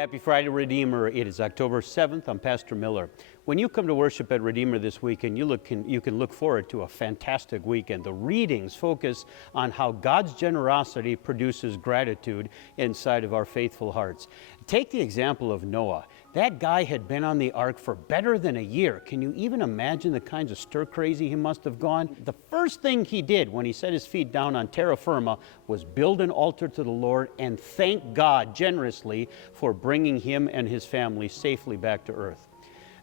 Happy Friday, Redeemer. It is October 7th. I'm Pastor Miller. When you come to worship at Redeemer this weekend, you can look forward to a fantastic weekend. The readings focus on how God's generosity produces gratitude inside of our faithful hearts. Take the example of Noah. That guy had been on the ark for better than a year. Can you even imagine the kinds of stir-crazy he must have gone? The first thing he did when he set his feet down on terra firma was build an altar to the Lord and thank God generously for bringing him and his family safely back to earth.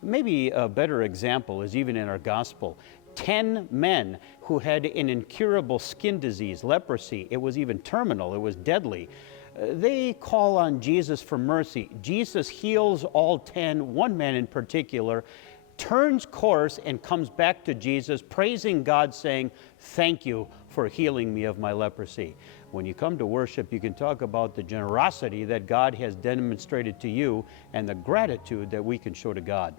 Maybe a better example is even in our gospel. 10 men who had an incurable skin disease, leprosy. It was even terminal. It was deadly. They call on Jesus for mercy. Jesus heals all 10. One man in particular turns course and comes back to Jesus, praising God, saying, "Thank you for healing me of my leprosy." When you come to worship, you can talk about the generosity that God has demonstrated to you and the gratitude that we can show to God.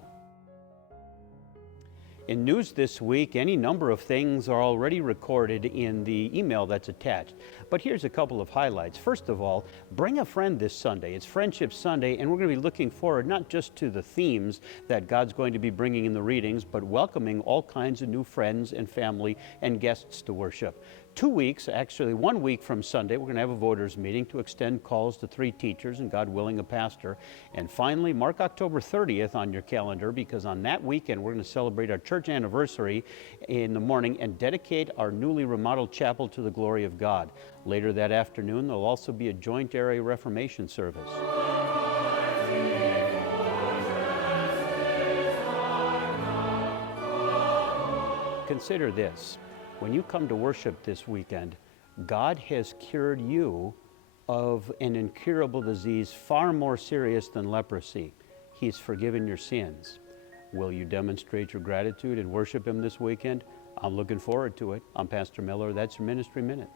In news this week, any number of things are already recorded in the email that's attached. But here's a couple of highlights. First of all, bring a friend this Sunday. It's Friendship Sunday, and we're going to be looking forward not just to the themes that God's going to be bringing in the readings, but welcoming all kinds of new friends and family and guests to worship. 2 weeks, actually 1 week from Sunday, we're going to have a voters meeting to extend calls to 3 teachers and, God willing, a pastor. And finally, mark October 30th on your calendar, because on that weekend we're going to celebrate our church anniversary in the morning and dedicate our newly remodeled chapel to the glory of God. Later that afternoon, there'll also be a joint area Reformation service. Consider this. When you come to worship this weekend, God has cured you of an incurable disease far more serious than leprosy. He's forgiven your sins. Will you demonstrate your gratitude and worship Him this weekend? I'm looking forward to it. I'm Pastor Miller. That's your Ministry Minute.